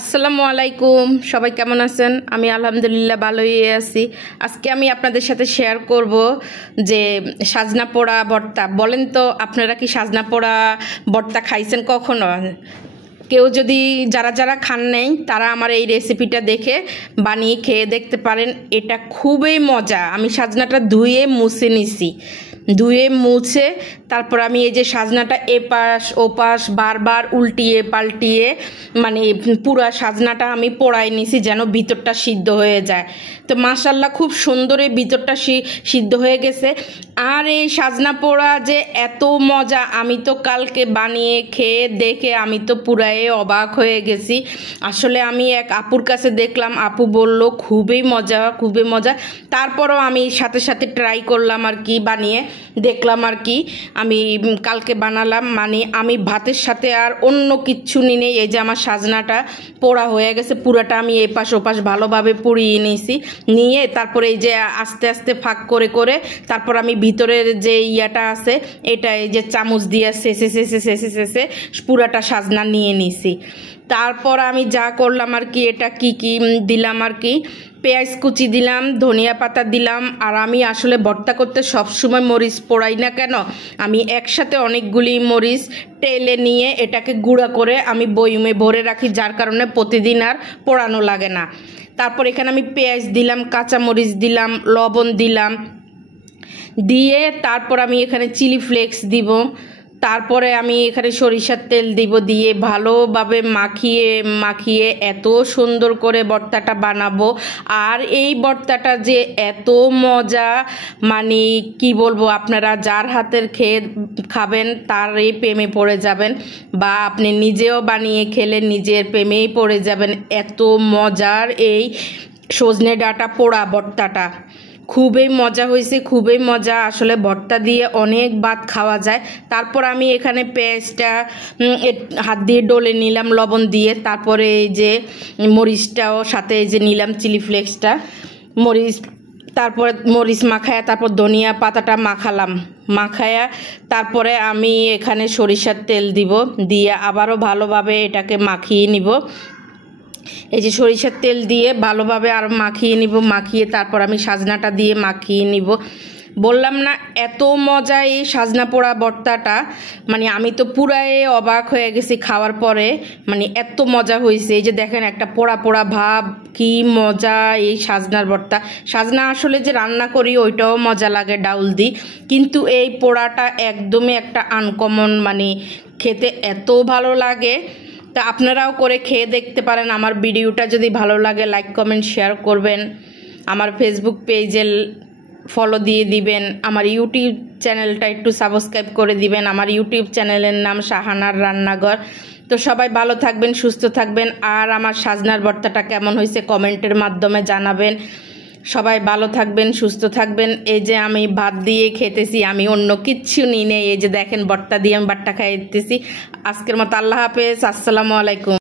আসসালামু আলাইকুম, সবাই কেমন আছেন? আমি আলহামদুলিল্লাহ ভালোই আছি। আজকে আমি আপনাদের সাথে শেয়ার করব যে সাজনা পোড়া ভর্তা। বলেন তো আপনারা কি সাজনা পোড়া ভর্তা খাইছেন কখনো? কেউ যদি যারা যারা খান নাই তারা আমার এই রেসিপিটা দেখে বানিয়ে খেয়ে দেখতে পারেন। এটা খুবই মজা। আমি সাজনাটা ধুয়ে মুছে নিছি, ধুয়ে মুছে তারপর আমি এই যে সাজনাটা এপাশ ওপাশ বারবার উল্টিয়ে পাল্টিয়ে মানে পুরা সাজনাটা আমি পোড়াই নিছি যেন ভিতরটা সিদ্ধ হয়ে যায়। তো মাশাল্লাহ খুব সুন্দর এই ভিতরটা সিদ্ধ হয়ে গেছে। আর এই সাজনা পোড়া যে এত মজা, আমি তো কালকে বানিয়ে খেয়ে দেখে আমি তো পুরাই অবাক হয়ে গেছি। আসলে আমি এক আপুর কাছে দেখলাম, আপু বলল খুবই মজা খুবই মজা। তারপরও আমি সাথে সাথে ট্রাই করলাম আর কি, বানিয়ে দেখলাম আর কি। আমি কালকে বানালাম, মানে আমি ভাতের সাথে আর অন্য কিচ্ছু নিয়ে এই যে আমার সাজনাটা পোড়া হয়ে গেছে পুরাটা আমি এপাশ ওপাশ ভালোভাবে পুড়িয়ে নিয়েছি। নিয়ে তারপরে এই যে আস্তে আস্তে ফাঁক করে করে তারপর আমি ভিতরের যে ইয়াটা আছে এটা এই যে চামচ দিয়ে শেষে শেষে শেষে শেষে পুরাটা সাজনা নিয়ে নিছি। তারপর আমি যা করলাম আর কি, এটা কি কি দিলাম আর কি, পেঁয়াজ কুচি দিলাম, ধনিয়া পাতা দিলাম। আর আমি আসলে ভর্তা করতে সবসময় মরিচ পোড়াই না কেন, আমি একসাথে অনেকগুলি মরিচ টেলে নিয়ে এটাকে গুঁড়া করে আমি বয়মে ভরে রাখি, যার কারণে প্রতিদিন আর পোড়ানো লাগে না। তারপর এখানে আমি পেঁয়াজ দিলাম, কাঁচামরিচ দিলাম, লবণ দিলাম, দিয়ে তারপর আমি এখানে চিলি ফ্লেক্স দিব, তারপরে আমি এখানে সরিষার তেল দিব, দিয়ে ভালোভাবে মাখিয়ে মাখিয়ে এত সুন্দর করে ভর্তাটা বানাবো। আর এই ভর্তাটা যে এত মজা, মানে কি বলবো, আপনারা যার হাতের খেয়ে খাবেন তার এই প্রেমে পড়ে যাবেন, বা আপনি নিজেও বানিয়ে খেলে নিজের প্রেমেই পড়ে যাবেন। এত মজার এই সজনে ডাঁটা পোড়া ভর্তাটা, খুবই মজা হয়েছে, খুবই মজা। আসলে ভর্তা দিয়ে অনেক ভাত খাওয়া যায়। তারপর আমি এখানে পেঁয়াজটা হাত দিয়ে ডলে নিলাম লবণ দিয়ে, তারপরে এই যে মরিচটাও সাথে এই যে নিলাম চিলি ফ্লেক্সটা মরিচ, তারপরে মরিচ মাখায়া তারপর ধনিয়া পাতাটা মাখালাম, মাখায়া তারপরে আমি এখানে সরিষার তেল দিব, দিয়ে আবারও ভালোভাবে এটাকে মাখিয়ে নিব। এই যে সরিষার তেল দিয়ে ভালোভাবে আর মাখিয়ে নিব, মাখিয়ে তারপর আমি সাজনাটা দিয়ে মাখিয়ে নিব। বললাম না এত মজা এই সাজনা পোড়া ভর্তাটা, মানে আমি তো পুরাই অবাক হয়ে গেছি খাওয়ার পরে, মানে এত মজা হয়েছে। এই যে দেখেন একটা পোড়া পোড়া ভাব, কি মজা এই সাজনার ভর্তা। সাজনা আসলে যে রান্না করি ওইটাও মজা লাগে ডাউল দিই, কিন্তু এই পোড়াটা একদমই একটা আনকমন, মানে খেতে এত ভালো লাগে। তা আপনারাও করে খেয়ে দেখতে পারেন। আমার ভিডিওটা যদি ভালো লাগে লাইক কমেন্ট শেয়ার করবেন, আমার ফেসবুক পেজে ফলো দিয়ে দিবেন, আমার ইউটিউব চ্যানেলটা একটু সাবস্ক্রাইব করে দিবেন। আমার ইউটিউব চ্যানেলের নাম শাহানার রান্নাঘর। তো সবাই ভালো থাকবেন, সুস্থ থাকবেন। আর আমার সাজনার ভর্তাটা কেমন হয়েছে কমেন্টের মাধ্যমে জানাবেন। সবাই ভালো থাকবেন, সুস্থ থাকবেন। এই যে আমি ভাত দিয়ে খেতেছি, আমি অন্য কিচ্ছু নিই নেই। এই যে দেখেন ভর্তা দিয়ে আমি ভাতটা খাইতেছি। আজকের মতো আল্লাহ হাফেজ, আসসালামু আলাইকুম।